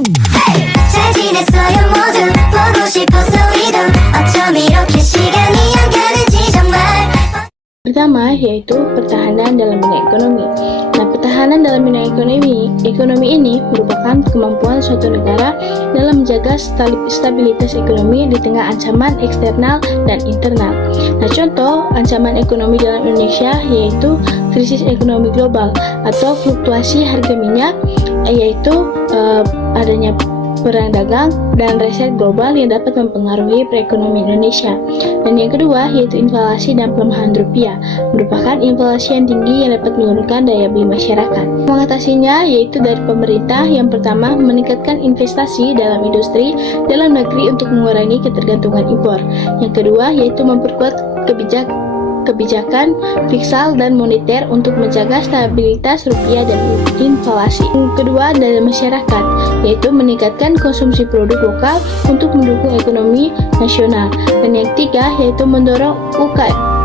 잘 지냈어요 모두 보고 싶어서 이동 어쩜 이렇게 시간이 안 가는지 정말. Pertama, yaitu pertahanan dalam bidang ekonomi. Nah, pertahanan dalam bidang ekonomi ini merupakan kemampuan suatu negara dalam menjaga stabilitas ekonomi di tengah ancaman eksternal dan internal. Nah, contoh ancaman ekonomi dalam Indonesia yaitu krisis ekonomi global atau fluktuasi harga minyak, yaitu adanya perang dagang dan reset global yang dapat mempengaruhi perekonomian Indonesia. Dan yang kedua yaitu inflasi dan pelemahan rupiah, merupakan inflasi yang tinggi yang dapat menurunkan daya beli masyarakat. Mengatasinya yaitu dari pemerintah, yang pertama meningkatkan investasi dalam industri dalam negeri untuk mengurangi ketergantungan impor. Yang kedua yaitu memperkuat kebijakan fiskal dan moneter untuk menjaga stabilitas rupiah dan inflasi. Yang kedua dari masyarakat, yaitu meningkatkan konsumsi produk lokal untuk mendukung ekonomi nasional. Dan yang ketiga yaitu mendorong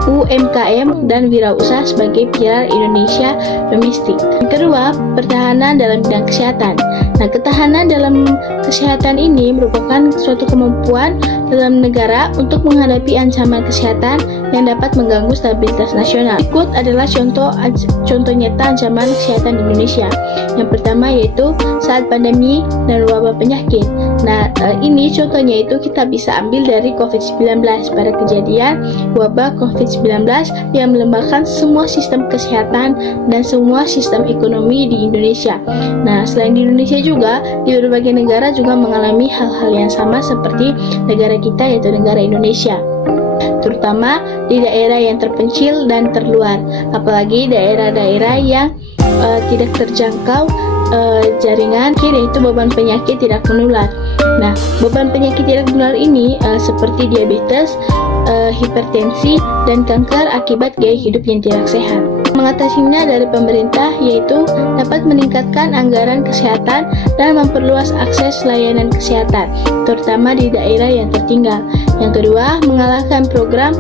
UMKM dan wirausaha sebagai pilar Indonesia domestik. Yang kedua, pertahanan dalam bidang kesehatan. Nah, ketahanan dalam kesehatan ini merupakan suatu kemampuan dalam negara untuk menghadapi ancaman kesehatan yang dapat mengganggu stabilitas nasional. Berikut adalah contoh nyata ancaman kesehatan di Indonesia. Yang pertama yaitu saat pandemi dan wabah penyakit. Nah, ini contohnya itu kita bisa ambil dari COVID-19 pada kejadian wabah COVID-19 yang melemahkan semua sistem kesehatan dan semua sistem ekonomi di Indonesia. Nah, selain di Indonesia juga, di berbagai negara juga mengalami hal-hal yang sama seperti negara kita yaitu negara Indonesia, terutama di daerah yang terpencil dan terluar, apalagi daerah-daerah yang tidak terjangkau jaringan yaitu beban penyakit tidak menular. Nah, beban penyakit tidak menular ini seperti diabetes, hipertensi, dan kanker akibat gaya hidup yang tidak sehat. Mengatasinya dari pemerintah yaitu dapat meningkatkan anggaran kesehatan dan memperluas akses layanan kesehatan, terutama di daerah yang tertinggal. Yang kedua, mengalahkan program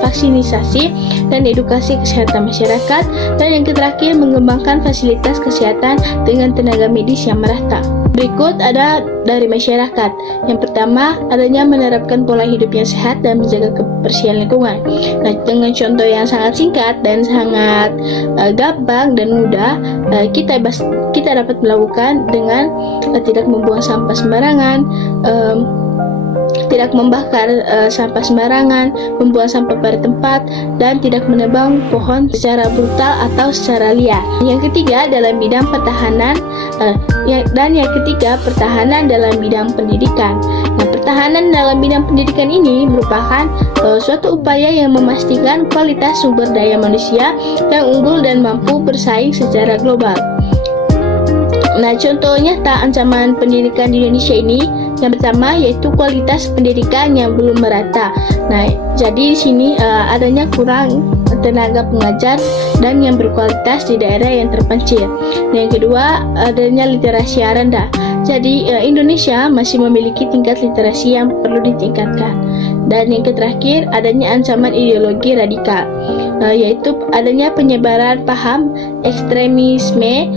vaksinisasi dan edukasi kesehatan masyarakat. Dan yang terakhir, mengembangkan fasilitas kesehatan dengan tenaga medis yang merata. Berikut ada dari masyarakat. Yang pertama, adanya menerapkan pola hidup yang sehat dan menjaga kebersihan lingkungan. Nah, dengan contoh yang sangat singkat dan sangat gampang dan mudah, kita dapat melakukan dengan tidak membuang sampah sembarangan, tidak membakar sampah sembarangan, membuang sampah pada tempat, dan tidak menebang pohon secara brutal atau secara liar. Yang ketiga dalam bidang pertahanan pertahanan dalam bidang pendidikan. Nah, pertahanan dalam bidang pendidikan ini merupakan suatu upaya yang memastikan kualitas sumber daya manusia yang unggul dan mampu bersaing secara global. Nah, contohnya ancaman pendidikan di Indonesia ini, yang pertama yaitu kualitas pendidikan yang belum merata. Nah, jadi di sini adanya kurang tenaga pengajar dan yang berkualitas di daerah yang terpencil. Yang kedua, adanya literasi yang rendah. Jadi Indonesia masih memiliki tingkat literasi yang perlu ditingkatkan. Dan yang terakhir, adanya ancaman ideologi radikal, yaitu adanya penyebaran paham ekstremisme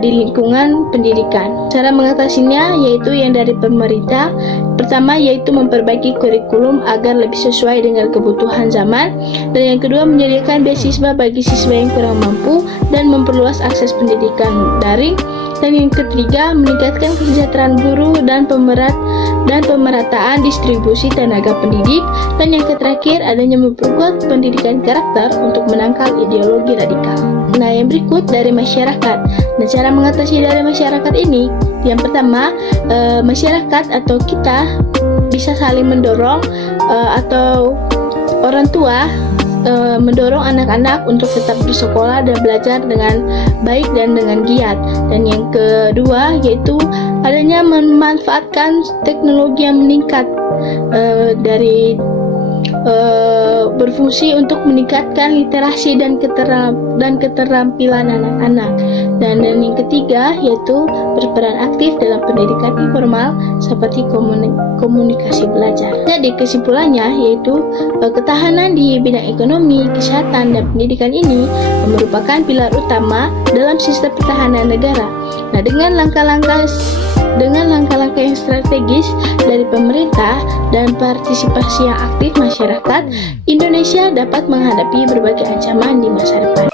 di lingkungan pendidikan. Cara mengatasinya yaitu yang dari pemerintah. Pertama yaitu memperbaiki kurikulum agar lebih sesuai dengan kebutuhan zaman. Dan yang kedua, menyediakan beasiswa bagi siswa yang kurang mampu dan memperluas akses pendidikan daring. Dan yang ketiga, meningkatkan kesejahteraan guru dan pemerataan distribusi tenaga pendidik. Dan yang terakhir, adanya memperkuat pendidikan karakter untuk menangkal ideologi radikal. Nah, yang berikut dari masyarakat. Nah, cara mengatasi dari masyarakat ini, yang pertama, masyarakat atau kita bisa saling mendorong atau orang tua mendorong anak-anak untuk tetap bersekolah dan belajar dengan baik dan dengan giat. Dan yang kedua yaitu adanya memanfaatkan teknologi yang meningkat dari berfungsi untuk meningkatkan literasi dan keterampilan anak-anak. Dan yang ketiga yaitu berperan aktif dalam pendidikan informal seperti komunikasi belajar. Jadi kesimpulannya yaitu ketahanan di bidang ekonomi, kesehatan, dan pendidikan ini merupakan pilar utama dalam sistem pertahanan negara. Nah, dengan langkah-langkah yang strategis dari pemerintah dan partisipasi yang aktif masyarakat, Indonesia dapat menghadapi berbagai ancaman di masa depan.